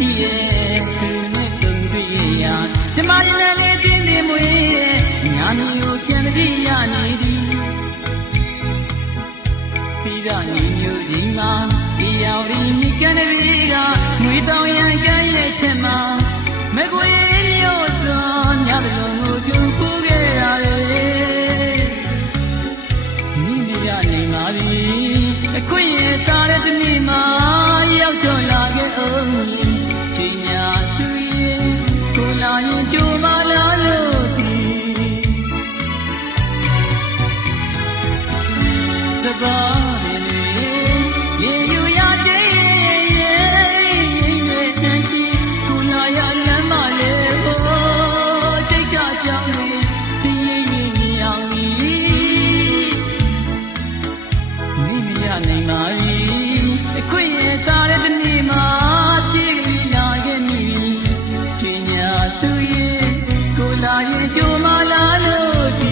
ရှိရဲ့သူနဲ့ဆုံတွေ့ရဓမ္မရည်နဲ့လေးတင်းနေမွေညာမီကိုပြန်ပြီးရနေသည်သီရညီမျိုးရင်းမှာတရားရင်းမိကန်တွေကငွေတောင်ရန်ကဲရဲ့ချက်မှာမကွေမျိုးစွန်ညတလုံးကိုကျူခိုးခဲ့ရတယ်မိမိရနေပါပြီအခွင့်ရတာတဲ့ဒီနေ့မှာရောက်တော့လာခဲ့အောင်ချိန်ညာသူရဲ့ကိုလာရင်ကြိုးမလာလို့ဒီသဘာဝရေယူရတဲ့ရဲ့တန်ချီကိုလာရလမ်းမလေးဟိုတိတ်ကကြောင်းနေဒီရင်မြအောင်ကြီးမိမရနိုင်ပါဘူးအခွင့်ရတာတဲ့ဒီနေ့မှာကြည့်လာခဲ့မိချိန်ညာသူရဲ့ကိုလာရင်ကြိုးမလာလို့ဒီ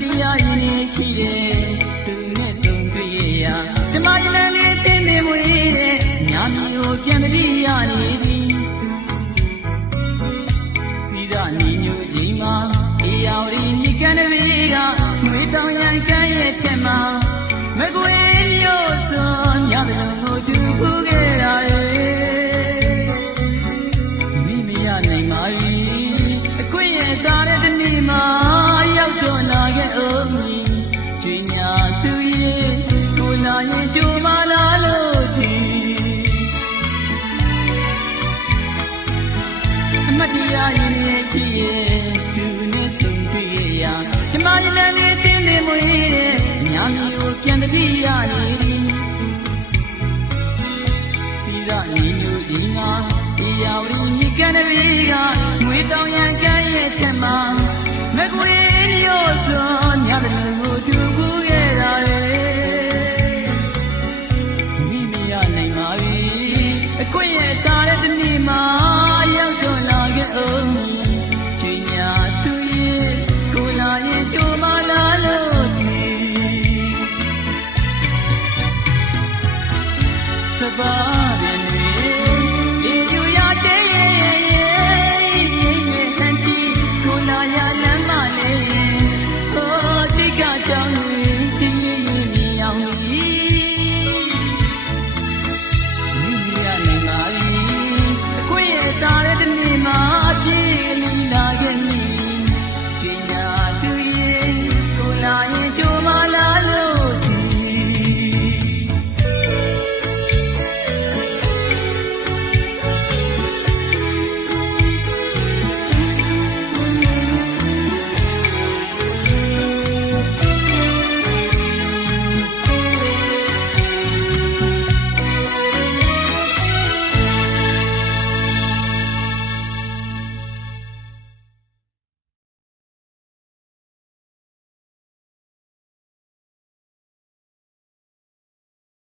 တရားရင်ရှိတယ်သူနဲ့ဆုံတွေ့ရဓမ္မရည်နဲ့လေးတင်းနေမွေတဲ့ညာမီကိုပြန်ပြီးရနေသည်စီးစားညီမျိုးကြီးမှာတရားရင်းမိကန်တွေကငွေတောင်ရန်ကဲရဲ့ချက်မှာမကွေမျိုးစွန်ညတလုံးကိုကျူခိုးခဲ့ရတယ်မိမရနိုင်ပါဘူးအခွင့်ရတာတဲ့ဒီနေ့မှာရောက်တော့လာခဲ့အောင်ချိန်ညာသူရဲ့ကိုလာရင်ကြိုးမ